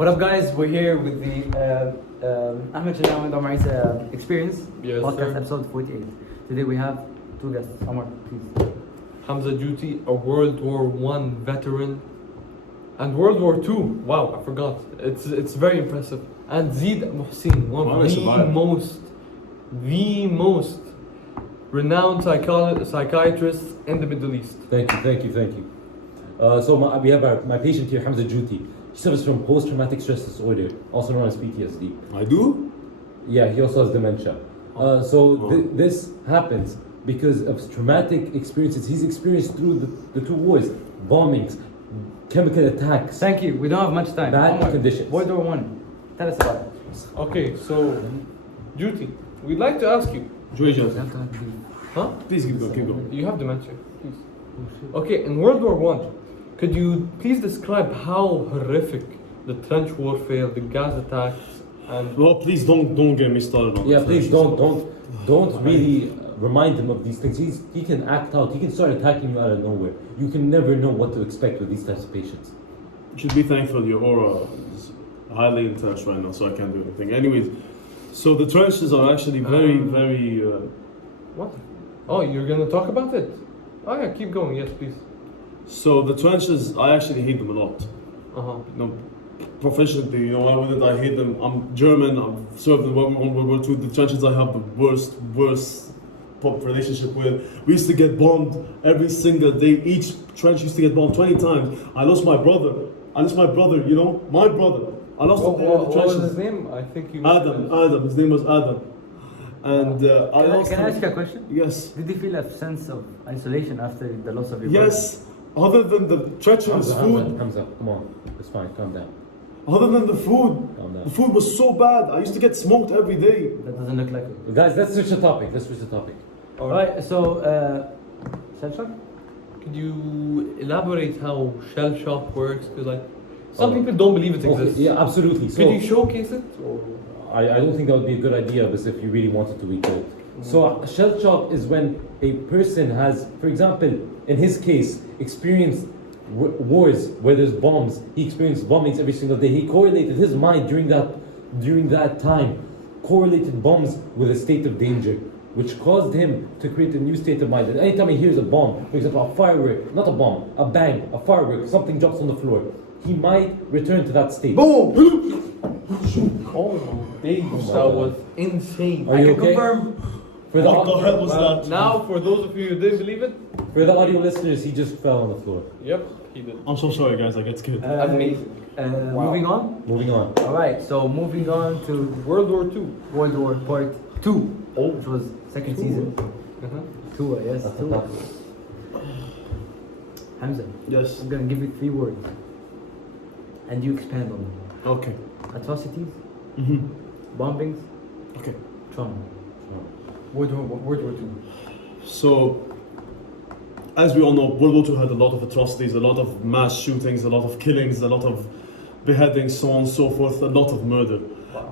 What up, guys? We're here with the Ahmed Shanawi and Omar's Experience Yes, podcast, sir. episode 48. Today we have two guests. Omar, please. Hamza Duty, a World War One veteran, and World War Two. Wow, I forgot. It's very impressive. And Zeed Mohsin, one of the most renowned psychiatrists in the Middle East. Thank you. We have my patient here, Hamza Juti. He suffers from post-traumatic stress disorder, also known as PTSD. I do? Yeah, he also has dementia. This happens because of traumatic experiences he's experienced through the two wars, bombings, chemical attacks. Thank you. We don't have much time. Bad Omar, conditions. World War One. Tell us about it. Okay, so Duty, we'd like to ask you. Huh? Please keep going. You have dementia. Please. Okay, in World War One, could you please describe how horrific the trench warfare, the gas attacks, and Well, please don't get me started on Yeah, this. please don't really remind him of these things. He can act out. He can start attacking you out of nowhere. You can never know what to expect with these types of patients. You should be thankful your aura is highly intense right now, so I can't do anything. Anyways, so the trenches are actually very. what? Oh, you're gonna talk about it? Oh yeah, keep going. Yes, please. So the trenches, I actually hate them a lot. Proficiently, why wouldn't I hate them? I'm German. I've served in World War II. The trenches I have the worst relationship with. We used to get bombed every single day. Each trench used to get bombed 20 times. I lost my brother. My brother. I lost him there in the What trenches. was his name? I think you. Adam. His name was Adam. And I lost Can I him. ask you a question? Yes. Did you feel a sense of isolation after the loss of your brother? Yes. Other than the treacherous food. Hamza, come on. It's fine. Calm down. Other than the food. Calm down. The food was so bad. I used to get smoked every day. That doesn't look like it. Guys, let's switch the topic. Alright, so, shell shock? Could you elaborate how shell shock works? Because like some people don't believe it exists. Okay, yeah, absolutely. So, Could you showcase it? Or? I don't think that would be a good idea, but if you really wanted to, we could. So shell shock is when a person has, for example, in his case, experienced wars where there's bombs. He experienced bombings every single day. He correlated his mind during that time, correlated bombs with a state of danger, which caused him to create a new state of mind. And anytime he hears a bomb, for example, a firework, not a bomb, a bang, a firework, something drops on the floor, he might return to that state. Boom! Oh my days, that was insane. Are you I can okay? confirm. For the, What the hell was that? Now, for those of you who didn't believe it, for the audio listeners, he just fell on the floor. yep, he did. I'm so sorry, guys. I get scared. Amazing. Wow. Moving on. Moving on. Alright, so moving on to World War Two. World War Part 2, which was second season. Uh-huh. 2, yes, 2. Hamza, Yes. I'm gonna give you 3 words. And you expand on them. Okay. Atrocities, Mm-hmm. bombings, Okay. trauma. World War Two. So, as we all know, World War II had a lot of atrocities, a lot of mass shootings, a lot of killings, a lot of beheadings, so on and so forth, a lot of murder.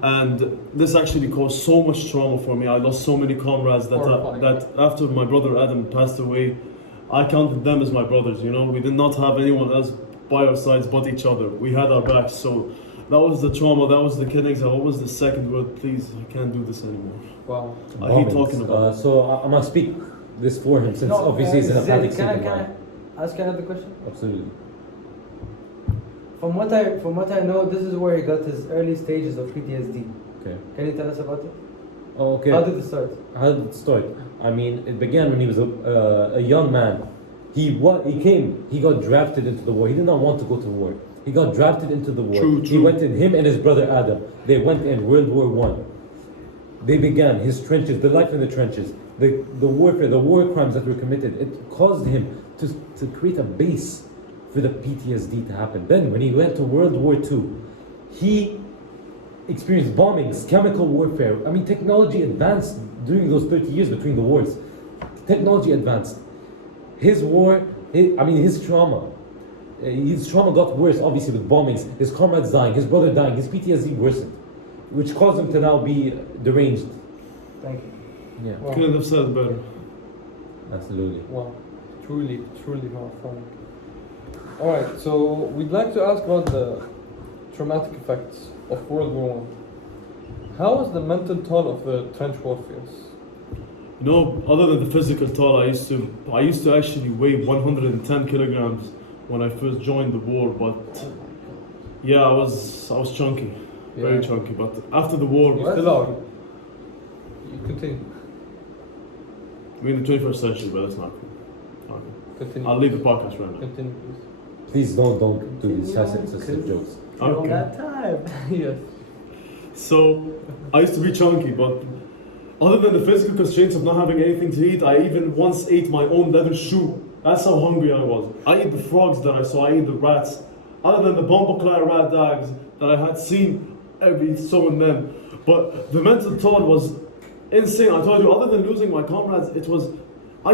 And this actually caused so much trauma for me. I lost so many comrades Horrifying. that after my brother Adam passed away, I counted them as my brothers, We did not have anyone else by our sides but each other. We had our backs, so that was the trauma, that was the killings. And what was the second word? Please, I can't do this anymore. Wow. I hate talking about it. So I'm gonna speak this for him since obviously he's in a Zaid, panic state of can mind. I ask you another question? Absolutely. From what I know, this is where he got his early stages of PTSD. Okay. Can you tell us about it? Oh, okay. How did it start? How did it start? I mean, it began when he was a young man. He got drafted into the war. He did not want to go to war. He got drafted into the war. True. He went in, him and his brother Adam. They went in World War One. They began his trenches, the life in the trenches, the warfare, the war crimes that were committed. It caused him to create a base for the PTSD to happen. Then, when he went to World War II, he experienced bombings, chemical warfare. I mean, technology advanced during those 30 years between the wars. Technology advanced. His trauma. His trauma got worse, obviously, with bombings. His comrades dying, his brother dying, his PTSD worsened, which caused him to now be deranged. Thank you. Yeah, Wow. Couldn't have said better. absolutely. Wow. Truly horrifying. Alright, so we'd like to ask about the traumatic effects of World War One. How was the mental toll of the trench warfare? You know, other than the physical toll, I used to actually weigh 110 kilograms when I first joined the war. But yeah, I was chunky, very Yeah. chunky. But after the war, You still are. You continue. we're in the 21st century, but that's not cool. Okay. Continue. I'll leave the podcast right now. Continue, please. Please don't do these sensitive jokes. You don't Okay. got time. Yes. So I used to be chunky, but other than the physical constraints of not having anything to eat, I even once ate my own leather shoe. That's how hungry I was. I ate the frogs that I saw, I ate the rats. Other than the bumbleclaw rat dogs that I had seen every so and then. But the mental toll was insane. I told you, other than losing my comrades, it was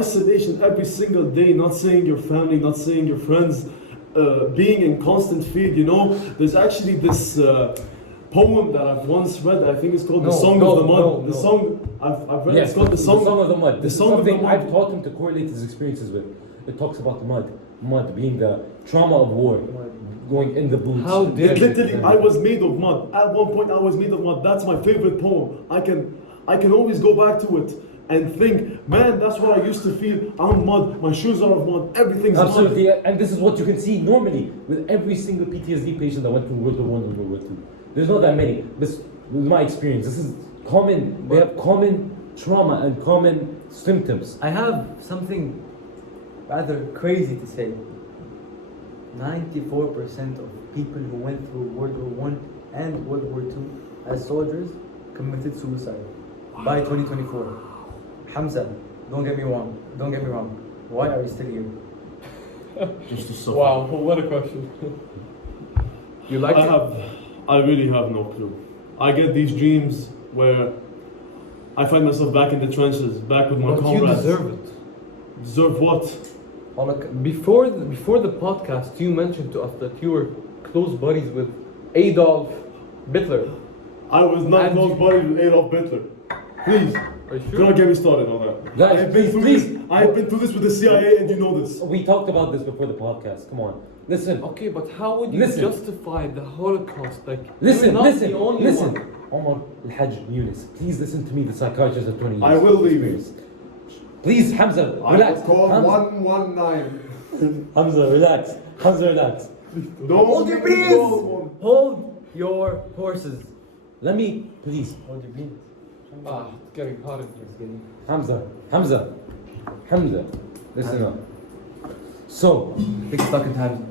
isolation every single day, not seeing your family, not seeing your friends, being in constant fear. You know, there's actually this poem that I've once read. I think it's called "The Song of the Mud." The song I've read. Yes, It's called the Song of the Mud. The This is Song of the something Mud. I've taught him to correlate his experiences with. It talks about the mud. Mud being the trauma of war, going in the boots. How dare you. Literally, I was made of mud. At one point, I was made of mud. That's my favorite poem. I can always go back to it and think, man, that's what I used to feel. I'm mud. My shoes are of mud. Everything's Absolutely, and this is what you can see normally with every single PTSD patient that went through World War One and World War Two. There's not that many. This, with my experience, this is common. They have common trauma and common symptoms. I have something rather crazy to say. 94% of people who went through World War One and World War Two as soldiers committed suicide by 2024. Hamza, don't get me wrong. Don't get me wrong. Why are you still here? Just to suffer. Wow, what a question. You like it? I really have no clue. I get these dreams where I find myself back in the trenches, back with my But you comrades. deserve it. Deserve what? Before the podcast, you mentioned to us that you were close buddies with Adolf Hitler. I was not And close you- buddies with Adolf Hitler. Please, Are you do sure? not get me started on that. Guys, I have been please, through please. this. I have been through this with the CIA, and you know this. We talked about this before the podcast. Come on, listen. Okay, but how would you Listen. justify the Holocaust? Like, Listen, you're not listen, the only listen. one. Omar Al-Hajj Yunus, please listen to me, the psychiatrist of 20 years. I will leave experience. Please, Hamza, relax. Hamza, 119. Hamza, relax. Hamza, relax. Hold your beers! Hold your horses. Let me, please. Hold your beers. Ah, it's getting hot in here. Hamza, listen up. So, Big fucking time.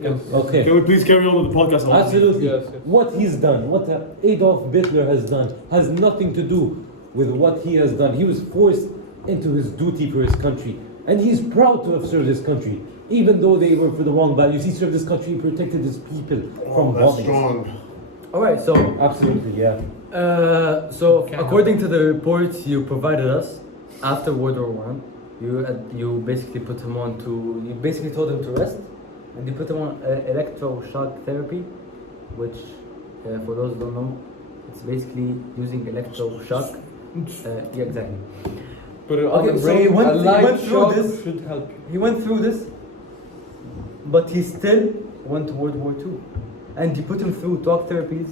Yes. okay. Can we please carry on with the podcast? Absolutely. Yes, yes. What he's done, what Adolf Hitler has done, has nothing to do with what he has done. He was forced into his duty for his country. And he's proud to have served his country. Even though they were for the wrong values, he served his country and protected his people from bombings. Alright, so Absolutely, yeah. So Can't according to the reports you provided us after World War One, you basically put him on to you basically told him to rest, and you put him on electroshock therapy, which for those who don't know, it's basically using electroshock. Yeah, exactly. Put it on Okay, the so brain. he went- a he light went through shock this. should help you. He went through this, but he still went to World War Two, and you put him through talk therapies,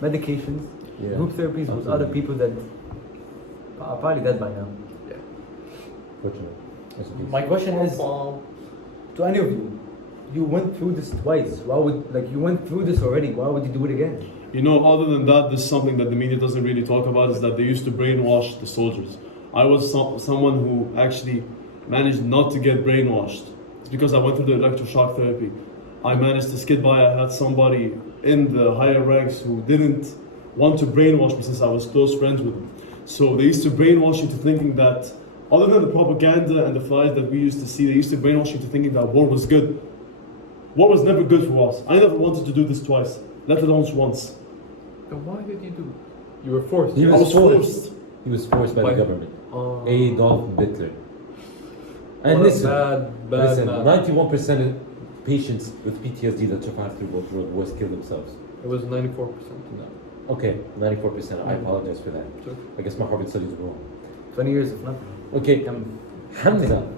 medications, Yeah. group therapies with other people that are probably dead by now. Fortunately. Yes, please. My question is to any of you: you went through this twice. Why would you went through this already? Why would you do it again? You know, other than that, there's something that the media doesn't really talk about is that they used to brainwash the soldiers. I was someone who actually managed not to get brainwashed. It's because I went through the electroshock therapy. I managed to skid by. I had somebody in the higher ranks who didn't want to brainwash me since I was close friends with them. So they used to brainwash you to thinking that, other than the propaganda and the flyers that we used to see, they used to brainwash you to thinking that war was good. War was never good for us. I never wanted to do this twice, let alone once. Then why did you do it? You were forced. He I was was forced. forced. He was forced by By- the government. Oh. Adolf Hitler. And What a listen, bad listen, man. 91% of patients with PTSD that survived through both world wars kill themselves. It was 94%. Okay, 94%. I apologize for that. It's okay. I guess my Harvard studies were wrong. 20 years of nothing. Okay, Hamza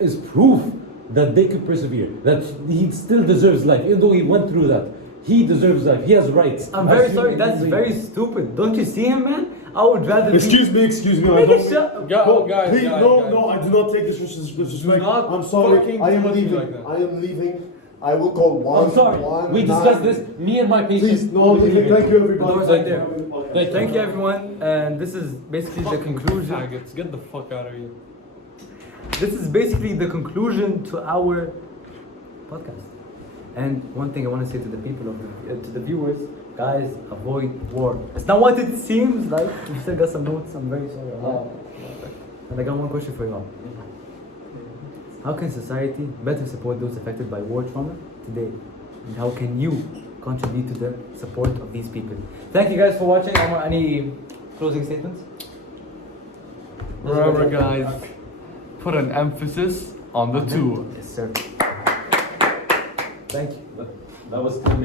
is proof that they could persevere, that he still deserves life, even though he went through that. He deserves life. He has rights. I'm As very human sorry, that's beings. very stupid. Don't you see him, man? I would rather Excuse me. I Make don't. it shut. Guys, Please, guys, no, guys. no, I do not take this disrespect. not I'm sorry. fucking I am talk to me leaving. like that. I am leaving. I will call one. I'm sorry. one, We nine. discussed this. Me and my patient. Please, no, leaving. Thank you, The everybody. door's right there. Thank Thank you, everyone. And this is basically the conclusion. Faggots, get the fuck out of here. This is basically the conclusion to our podcast. And one thing I want to say to the people, to the viewers, guys, avoid war. It's not what it seems like. We still got some notes. I'm very sorry. And I got one question for you all. How can society better support those affected by war trauma today? And how can you contribute to the support of these people? Thank you guys for watching. Omar, any closing statements? Remember, guys, put an emphasis on the two. Yes, sir. Thank you. That was 10 minutes.